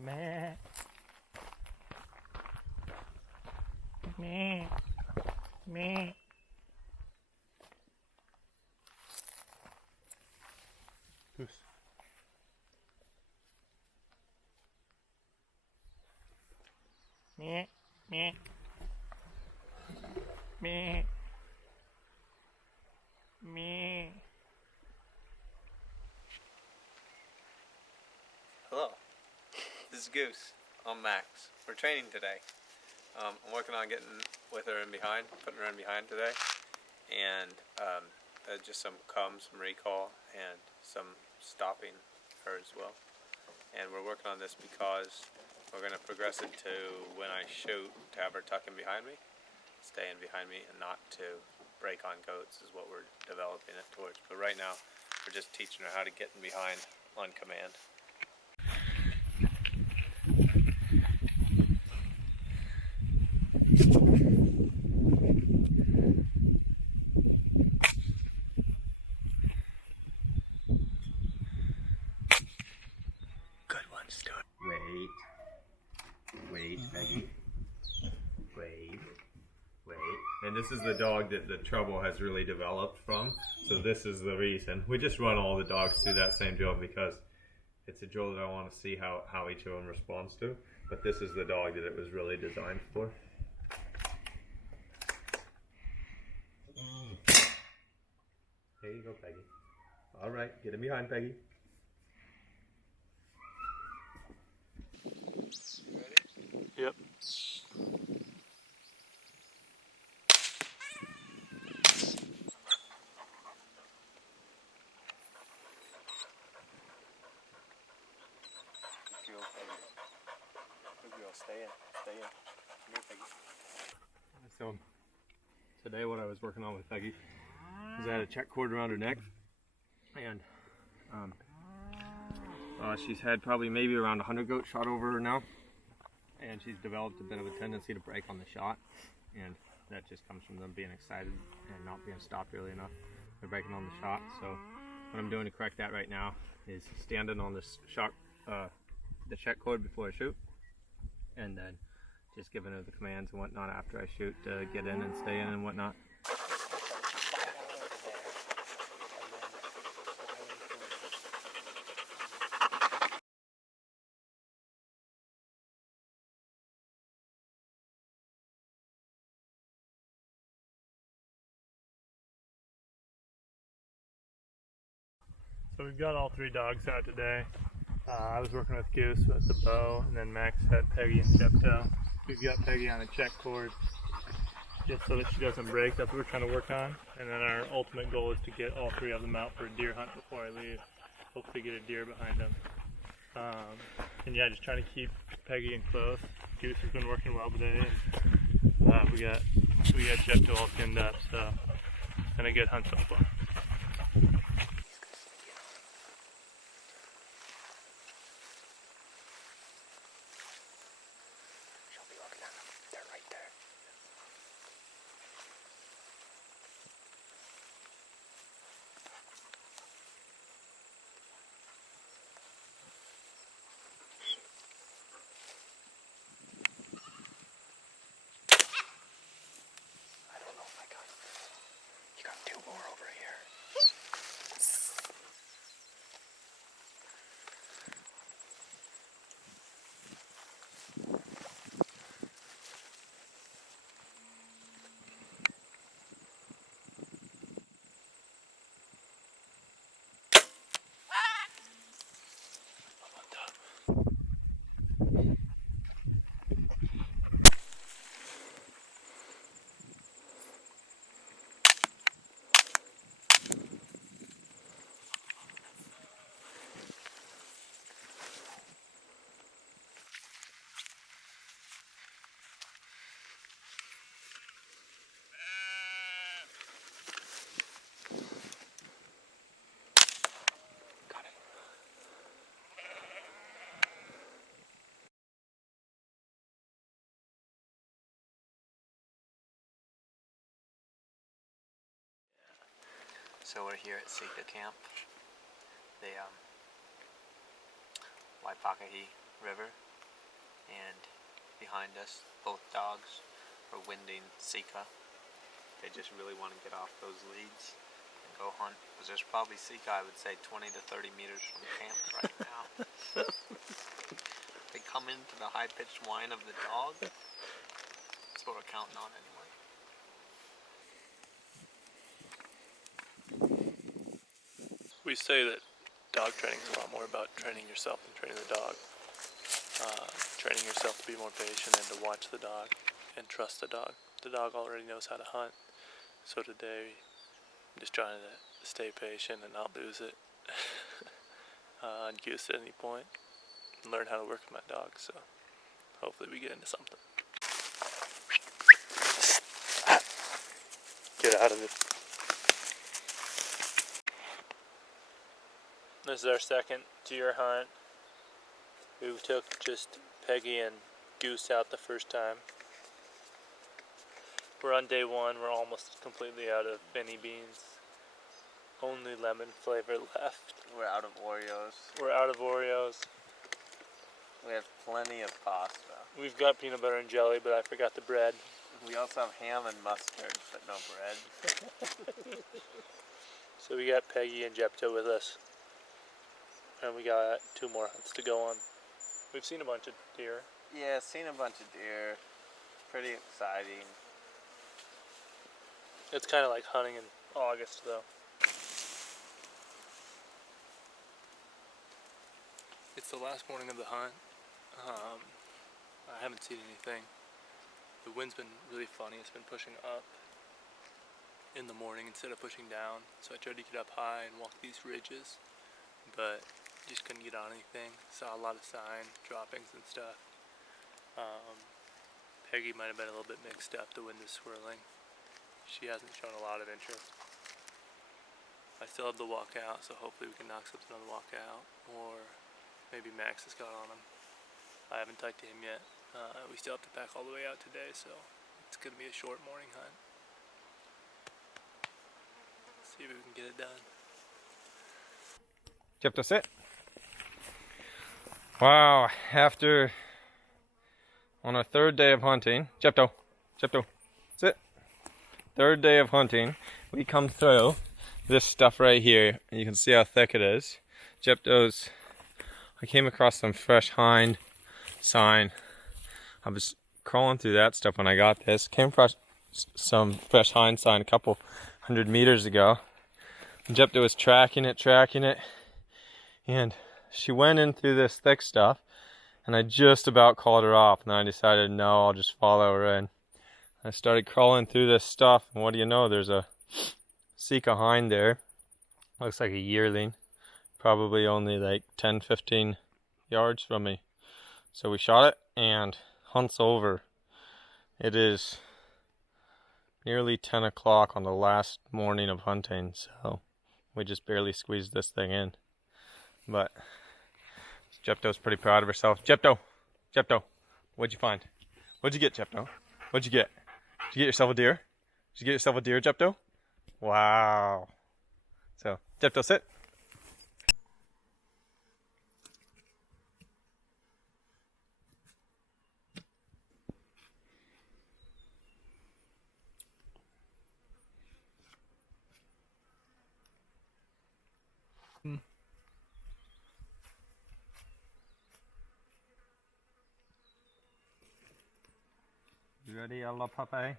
Meh. Meh. Meh. Goose. Meh. Meh. Meh. Meh. Hello, this is Goose. I'm Max. We're training today. I'm working on getting with her in behind, putting her in behind today, and just some some recall, and some stopping her as well. And we're working on this because we're going to progress it to when I shoot to have her tuck in behind me, stay in behind me, and not to break on goats is what we're developing it towards. But right now, we're just teaching her how to get in behind on command. Good one, Stuart. Wait, Peggy. Wait. And this is the dog that the trouble has really developed from. So this is the reason. We just run all the dogs through that same drill because it's a drill that I want to see how each of them responds to. But this is the dog that it was really designed for. There you go, Peggy. All right, get in behind, Peggy. Yep. Good girl, stay in. Come here, Peggy. So today what I was working on with Peggy is I had a check cord around her neck, and she's had probably maybe around 100 goats shot over her now, and she's developed a bit of a tendency to break on the shot, and that just comes from them being excited and not being stopped early enough. They're breaking on the shot. So what I'm doing to correct that right now is standing on this shot, the check cord before I shoot, and then just giving her the commands and whatnot after I shoot to get in and stay in and whatnot. So we've got all three dogs out today. I was working with Goose with the bow, and then Max had Peggy and Jepto. We've got Peggy on a check cord just so that she doesn't break. That's what we're trying to work on. And then our ultimate goal is to get all three of them out for a deer hunt before I leave. Hopefully get a deer behind them. And yeah, just trying to keep Peggy in close. Goose has been working well today. And, we got Jepto all pinned up, so it's been a good hunt so far. So we're here at Sika camp. They Waipakahi River, and behind us, both dogs are winding Sika. They just really want to get off those leads and go hunt, because there's probably Sika, I would say, 20 to 30 meters from camp right now. They come into the high-pitched whine of the dog. That's what we're counting on anyway. We say that dog training is a lot more about training yourself than training the dog. Training yourself to be more patient and to watch the dog and trust the dog. The dog already knows how to hunt. So today, I'm just trying to stay patient and not lose it on Goose at any point. And learn how to work with my dog, so hopefully we get into something. Get out of it. This is our second deer hunt. We took just Peggy and Goose out the first time. We're on day one. We're almost completely out of Benny beans. Only lemon flavor left. We're out of Oreos. We're out of Oreos. We have plenty of pasta. We've got peanut butter and jelly, but I forgot the bread. We also have ham and mustard, but no bread. So we got Peggy and Jepto with us. And we got 2 more hunts to go on. We've seen a bunch of deer. Yeah, seen a bunch of deer. Pretty exciting. It's kind of like hunting in August, though. It's the last morning of the hunt. I haven't seen anything. The wind's been really funny. It's been pushing up in the morning instead of pushing down. So I tried to get up high and walk these ridges, but just couldn't get on anything. Saw a lot of sign droppings and stuff. Peggy might have been a little bit mixed up. The wind is swirling. She hasn't shown a lot of interest. I still have the walkout, so hopefully we can knock something on the walkout, or maybe Max has got on him. I haven't talked to him yet. We still have to pack all the way out today, so it's going to be a short morning hunt. See if we can get it done. Jepto, sit. Wow, on our 3rd day of hunting, Jepto, sit. 3rd day of hunting, we come through this stuff right here, and you can see how thick it is. I came across some fresh hind sign. I was crawling through that stuff when I got this. Came across some fresh hind sign a couple 100 meters ago. And Jepto was tracking it, and she went in through this thick stuff, and I just about called her off, and I decided, no, I'll just follow her in. I started crawling through this stuff, and what do you know, there's a Sika hind there. Looks like a yearling, probably only like 10-15 yards from me. So we shot it, and hunt's over. It is nearly 10 o'clock on the last morning of hunting, so we just barely squeezed this thing in. But Jepto's pretty proud of herself. Jepto, what'd you find? What'd you get, Jepto? What'd you get? Did you get yourself a deer? Did you get yourself a deer, Jepto? Wow. So, Jepto, sit. You ready, Allah Pape?